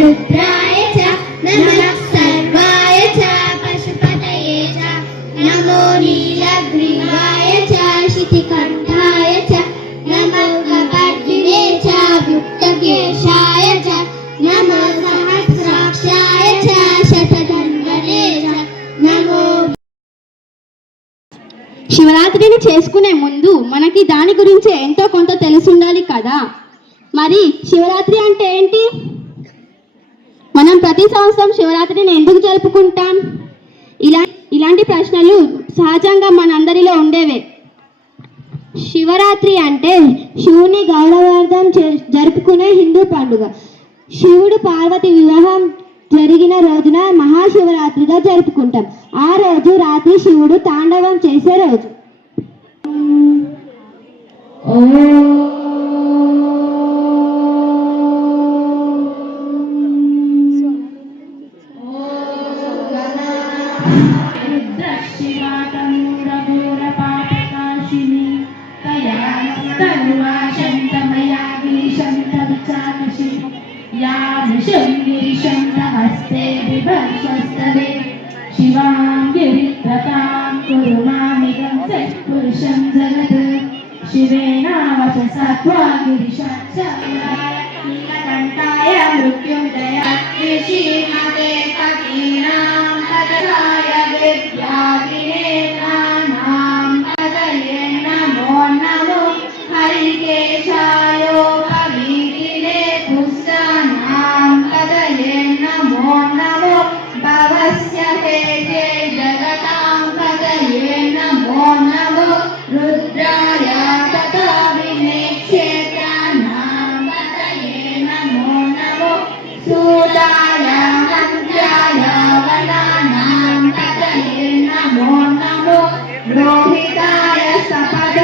रुद्राय च नमः सर्वाय च पशुपतये च नमो नीलग्रीवाय च शितिकण्ठाय च नमो कपर्दिने च युक्तकेशाय च नमो सहस्राक्षाय च शतधन्वने च नमो। శివరాత్రిని చేసుకునే ముందు మనకి దాని గురించి ఎంతో కొంత తెలిసి ఉండాలి కదా. మరి శివరాత్రి అంటే ఏంటి? మనం ప్రతి సంవత్సరం శివరాత్రిని ఎందుకు జరుపుకుంటాం? ఇలాంటి ప్రశ్నలు సహజంగా మనందరిలో ఉండేవే. శివరాత్రి అంటే శివుని గౌరవార్థం జరుపుకునే హిందూ పండుగ. శివుడు పార్వతి వివాహం జరిగిన రోజున మహాశివరాత్రిగా జరుపుకుంటాం. ఆ రోజు రాత్రి శివుడు తాండవం చేసే రోజు. हस्ते विभर्षस्तवे शिवां गिरित्रतां कुरु मामिदं सत्पुरुषं जगत् शिवेनावशसा त्वा गिरिशाच्चनीलकण्ठाय मृत्युञ्जयाय श्रीमते कवीनां तदय विद्यादिने नानां तदये नमो नमो हरिकेशाय कवीदिने पुष्टानां तदये नमो नमो भवस्य ते जगतां तदये नमो नमो रुद्राय तथा विनेक्षेत्राणां तदये नमो नमो सूताय मन्त्राय वनानां तदये नमो नमो रोहिताय सपद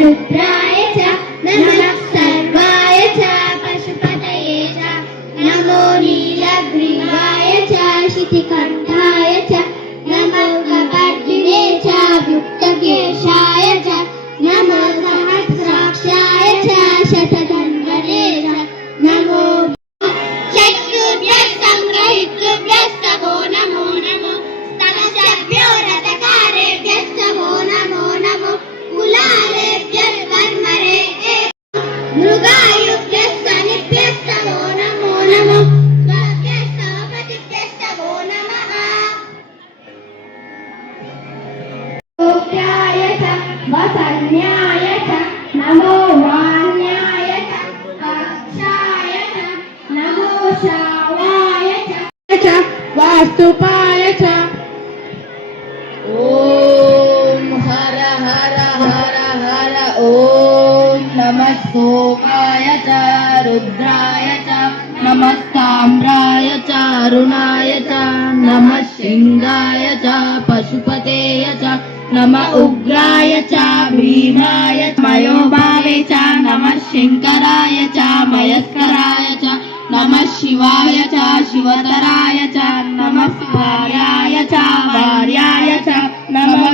रुद्राय च नमः सर्वाय च पशुपतये च नमो नीलग्रीवाय च शितिकण्ठाय च नमो कपर्दिने च युक्तकेशाय च नमो सहस्राक्षाय च शतधन्वने च नमो चक्षुभ्यः संग्रहितृभ्यः वो नमो नमो स्तनभ्यो रथकारेभ्यः वो नमो नमो कुलालेभ्यः कर्मरे मृगायुभ्यः सनिभ्यः वो नमो नमो स्वभ्यः सपतिभ्यः वो नमः। गोप्याय च वसन्याय च नमो वाण्याय च कक्षाय च नमो शावाय च वास्तुपाय च ॐ हर हर हर हर ॐ नमः सोमाय च रुद्राय च नमः ताम्राय च अरुणाय च नमः सिंहाय च पशुपतेय च नमः उग्राय च भीमाय मयोभावे च नमः शंकराय च मयस्कराय च नमः शिवाय च शिवतराय च नमः भार्याय च भार्याय च नमः